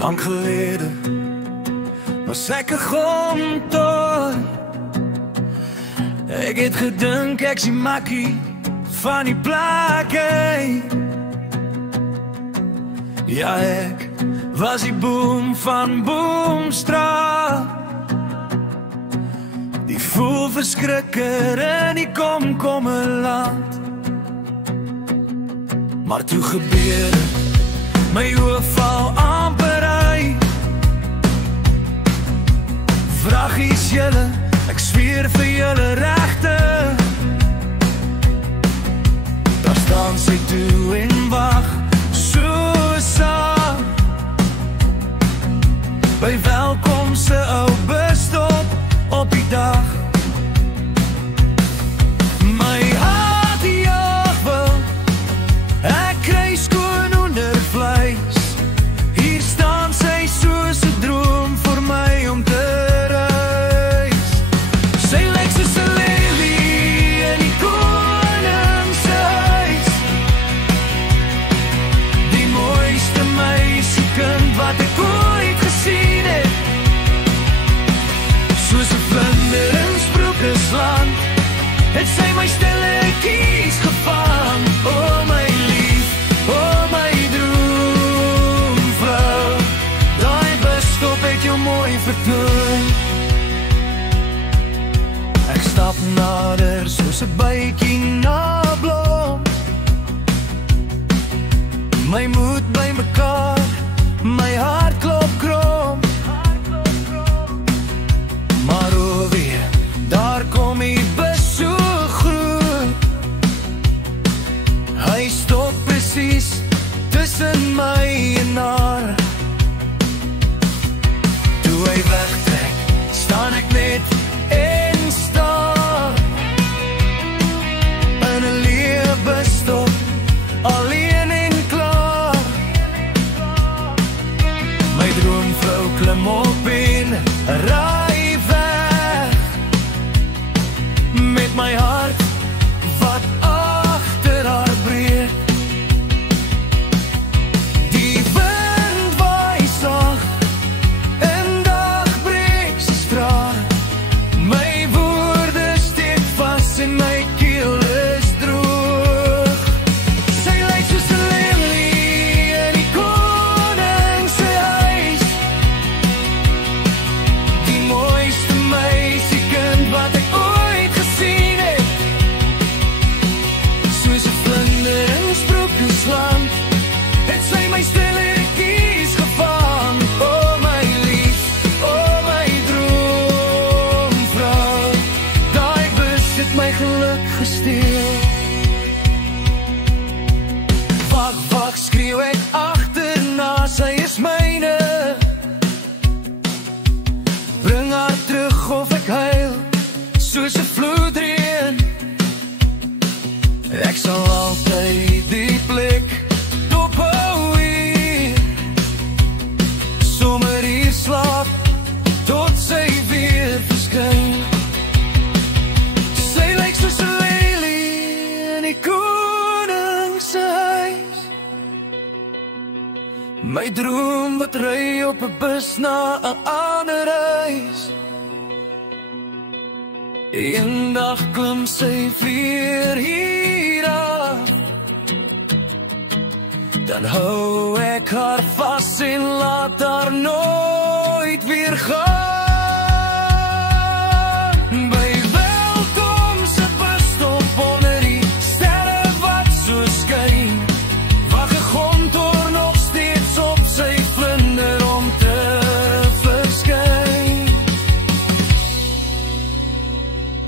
Lang gelede was ek 'n grondtooi. Ek het gedink ek sien makkie van die plekkie. Ja, ek was die boom van Boomstraat. Die voel verskrikker in die komkommerland. Maar toe gebeur het, my oë val amper uit. Vragies julle, ek zweer vir julle regte. Daar staan sy toe en wag, so saam. By welkomse ou bestop op die dag. My hart die jag wil, ek kry skoon onder vleis. Hier staan sy soos 'n droom vir my om te reis. Sy lyk soos 'n lelie in die koning se huis. Die mooiste meisiekind wat ek ooit gesien het. Soos 'n vlinder in Sprookjesland, het sy my stilletjies gevang. O my lief, o my droomvrou, daai bestop het jou mooi vertoon. Ek stap nader soos 'n bytjie na blom. My moed by mekaar, my hart klop krom. Maar o weer, daar kom die besoekgroep. Hy stop precies tussen my en haar. Toe hy wegtrek, staan ek net en staar. In 'n leë busstop, alleen en klaar. My droomvrou klim op en ry weg. Met my hart wat agter haar breek. Die wind waai sag en dagbreek se straat. My woorde steek vas en my keel is droog. Sy lyk soos 'n lelie in die koning se huis. Die mooiste meisiekind wat ek ooit gesien het. Soos 'n vlinder in Sprookjesland, het sy my stilletjies gevang. O my lief, o my droomvrou, daai bus het my geluk gesteel. Wag, wag, skreeu ek agterna, sy is myne. Bring haar terug of ek huil, soos 'n vloedreën. Ek sal altyd die plek dophou hier. Sommer hier slaap, tot sy weer verskyn. Sy lyk soos 'n lelie in die koning se huis. My droom wat ry op 'n bus na 'n ander huis. Eendag klim sy weer hier af. Dan hou ek haar vas en laat haar nooit